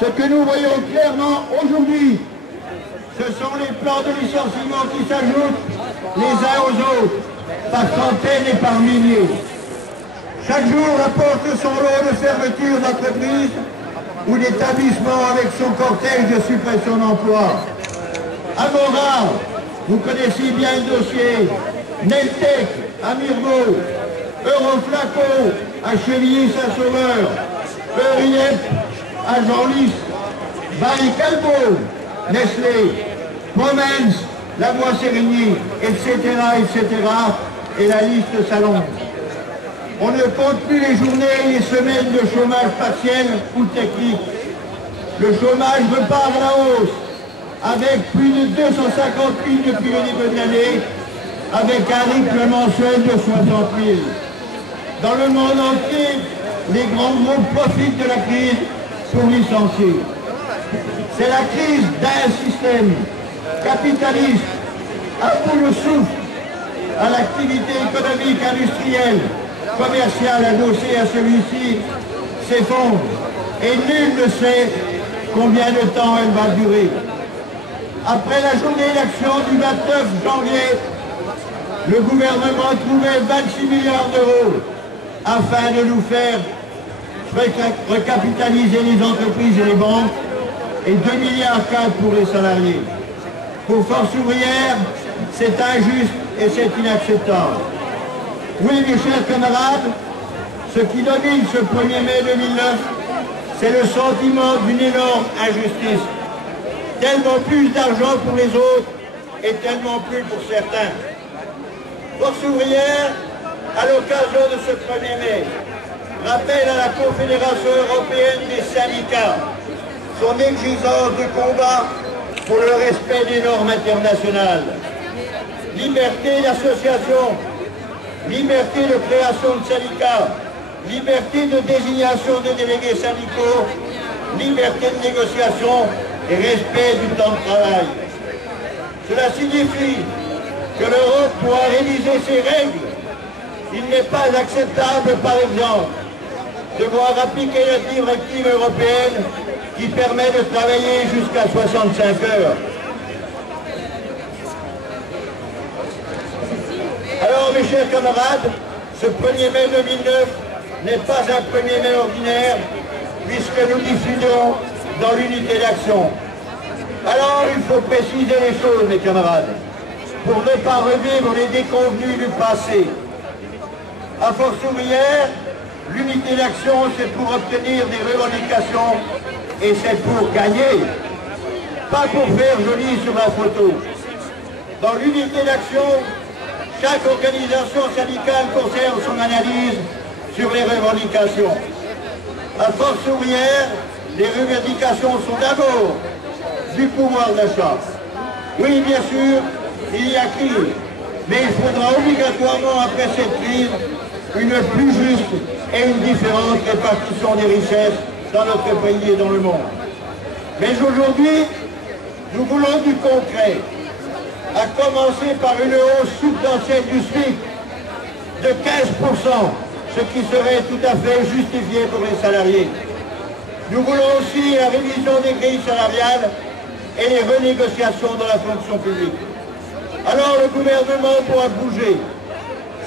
Ce que nous voyons clairement aujourd'hui, ce sont les plans de licenciement qui s'ajoutent les uns aux autres, par centaines et par milliers. Chaque jour apporte son lot de fermeture d'entreprise ou d'établissement avec son cortège de suppression d'emplois. Agora, vous connaissez bien le dossier, Neltec à Mirbeau, Euroflaco à Chevilly-Saint-Sauveur, Eurillep à Genlis, Barry Calvo, Nestlé, Promens, Lavoie-Sérigny, etc., etc., et la liste s'allonge. On ne compte plus les journées et les semaines de chômage partiel ou technique. Le chômage repart à la hausse, avec plus de 250 000 depuis le début de l'année, avec un rythme mensuel de 60 000. Dans le monde entier, les grands groupes profitent de la crise pour licencier. C'est la crise d'un système capitaliste à bout de souffle à l'activité économique, industrielle, commerciale adossée à celui-ci s'effondre et nul ne sait combien de temps elle va durer. Après la journée d'action du 29 janvier, le gouvernement trouvait 26 milliards d'euros afin de nous faire recapitaliser les entreprises et les banques et 2,4 milliards pour les salariés. Pour Force ouvrière, c'est injuste et c'est inacceptable. Oui, mes chers camarades, ce qui domine ce 1er mai 2009, c'est le sentiment d'une énorme injustice. Tellement plus d'argent pour les autres et tellement plus pour certains. Force ouvrière, à l'occasion de ce 1er mai, rappelle à la Confédération européenne des syndicats son exigence de combat pour le respect des normes internationales. Liberté d'association, liberté de création de syndicats, liberté de désignation de délégués syndicaux, liberté de négociation et respect du temps de travail. Cela signifie que l'Europe doit réviser ses règles. Il n'est pas acceptable, par exemple, de voir appliquer la directive européenne qui permet de travailler jusqu'à 65 heures. Alors, mes chers camarades, ce 1er mai 2009 n'est pas un 1er mai ordinaire, puisque nous diffusons dans l'unité d'action. Alors, il faut préciser les choses, mes camarades, pour ne pas revivre les déconvenus du passé. À Force ouvrière, l'unité d'action, c'est pour obtenir des revendications et c'est pour gagner, pas pour faire joli sur la photo. Dans l'unité d'action, chaque organisation syndicale conserve son analyse sur les revendications. À Force ouvrière, les revendications sont d'abord du pouvoir d'achat. Oui, bien sûr, il y a crise, mais il faudra obligatoirement, après cette crise, une plus juste et une différente répartition des richesses dans notre pays et dans le monde. Mais aujourd'hui, nous voulons du concret, à commencer par une hausse substantielle du SMIC de 15%, ce qui serait tout à fait justifié pour les salariés. Nous voulons aussi la révision des grilles salariales et les renégociations de la fonction publique. Alors le gouvernement pourra bouger.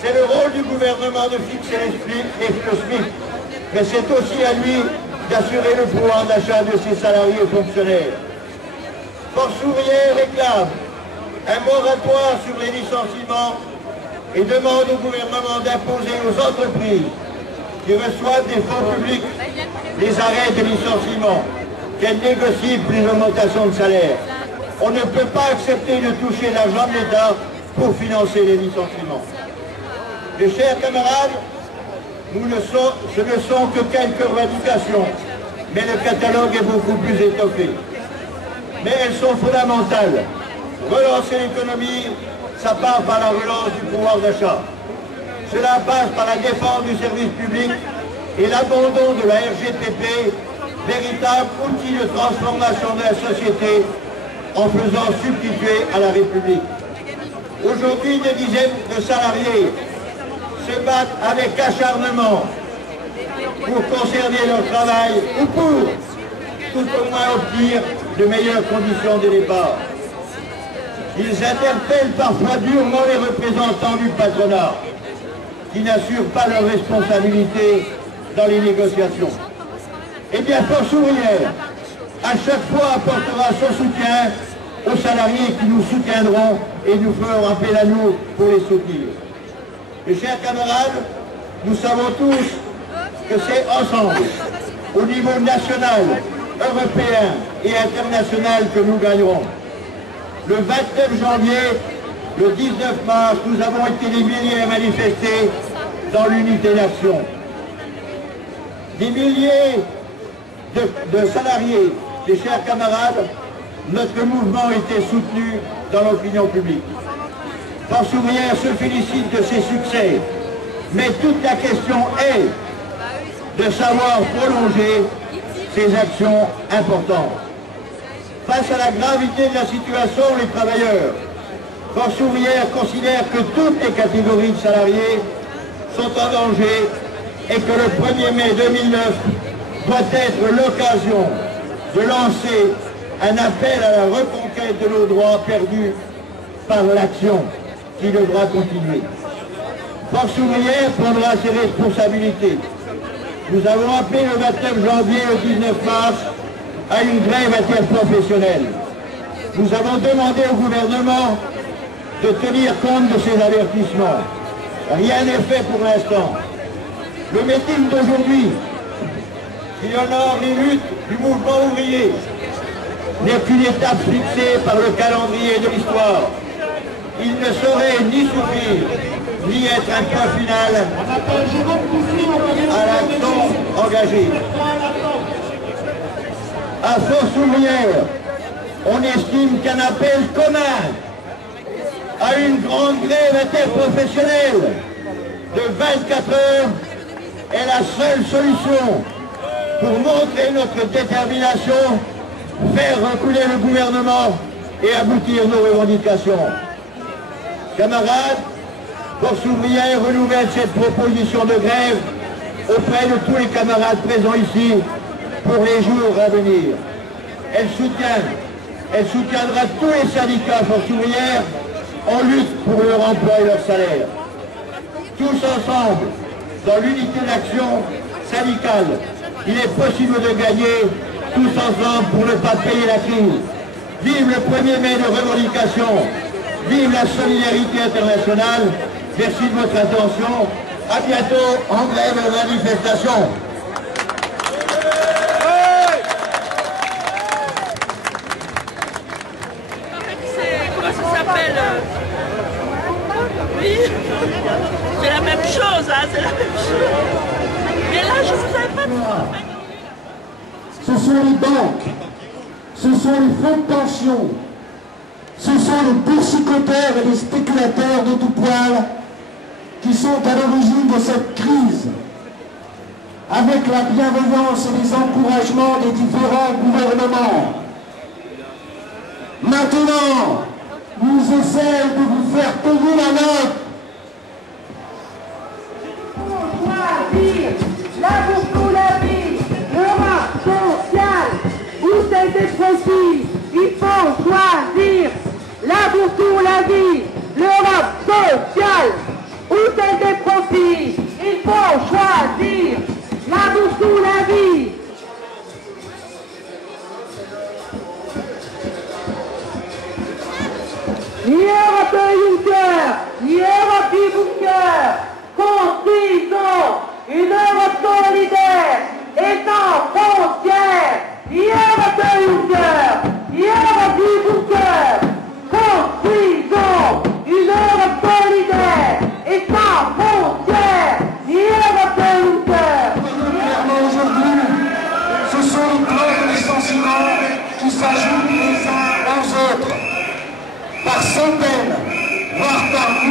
C'est le rôle du gouvernement de fixer le SMIC, mais c'est aussi à lui d'assurer le pouvoir d'achat de ses salariés et fonctionnaires. Force ouvrière réclame un moratoire sur les licenciements et demande au gouvernement d'imposer aux entreprises qui reçoivent des fonds publics les arrêts de licenciement, qu'elles négocient plus d'augmentation de salaire. On ne peut pas accepter de toucher l'argent de l'État pour financer les licenciements. Mes chers camarades, ce ne sont que quelques revendications, mais le catalogue est beaucoup plus étoffé. Mais elles sont fondamentales. Relancer l'économie, ça part par la relance du pouvoir d'achat. Cela passe par la défense du service public et l'abandon de la RGPP, véritable outil de transformation de la société en faisant substituer à la République. Aujourd'hui, des dizaines de salariés se battent avec acharnement pour conserver leur travail ou pour tout au moins obtenir de meilleures conditions de départ. Ils interpellent parfois durement les représentants du patronat, qui n'assurent pas leurs responsabilités dans les négociations. Eh bien, Force ouvrière, à chaque fois apportera son soutien aux salariés qui nous soutiendront et nous feront appel à nous pour les soutenir. Mes chers camarades, nous savons tous que c'est ensemble, au niveau national, européen et international que nous gagnerons. Le 29 janvier, le 19 mars, nous avons été des milliers à manifester dans l'unité d'action. Des milliers de salariés, mes chers camarades, notre mouvement était soutenu dans l'opinion publique. Force ouvrière se félicite de ses succès, mais toute la question est de savoir prolonger ces actions importantes. Face à la gravité de la situation, les travailleurs, Force ouvrière considère que toutes les catégories de salariés sont en danger et que le 1er mai 2009 doit être l'occasion de lancer un appel à la reconquête de nos droits perdus par l'action qui devra continuer. Force ouvrière prendra ses responsabilités. Nous avons appelé le 29 janvier au 19 mars à une grève interprofessionnelle. Nous avons demandé au gouvernement de tenir compte de ces avertissements. Rien n'est fait pour l'instant. Le meeting d'aujourd'hui, qui honore les luttes du mouvement ouvrier, n'est qu'une étape fixée par le calendrier de l'histoire. Il ne saurait ni suffire, ni être un point final à l'action engagée. À Force ouvrière, on estime qu'un appel commun à une grande grève interprofessionnelle de 24 heures est la seule solution pour montrer notre détermination, faire reculer le gouvernement et aboutir nos revendications. Camarades, Force ouvrière renouvelle cette proposition de grève auprès de tous les camarades présents ici pour les jours à venir. Elle soutiendra tous les syndicats Force ouvrière en lutte pour leur emploi et leur salaire. Tous ensemble, dans l'unité d'action syndicale, il est possible de gagner, tous ensemble pour ne pas payer la crise. Vive le 1er mai de revendication, vive la solidarité internationale. Merci de votre attention. À bientôt en grève et manifestation. Comment ça s'appelle? Oui, c'est la même chose, hein, c'est la même chose. Mais là, je vous avais pas dit. Ce sont les banques, ce sont les fonds de pension, ce sont les boursicoteurs et les spéculateurs de tout poil qui sont à l'origine de cette crise, avec la bienveillance et les encouragements des différents gouvernements. Maintenant, ils essaient de vous faire payer la note. L'amour pour la vie, le rap social, ou c'est des profits, il faut choisir. L'amour pour la vie, le rap social, ou c'est des profits, il faut choisir. L'amour pour la vie. Ni Europe de Juncker, ni Europe du bunker, construisons une Europe solidaire et sans frontières. Ni Europe de Juncker, ni Europe du bunker, construisons une Europe solidaire et sans frontières. Ni Europe de Juncker. Clairement aujourd'hui, ce sont les plans de licenciement qui s'ajoutent les uns aux autres, par centaines, voire par milliers.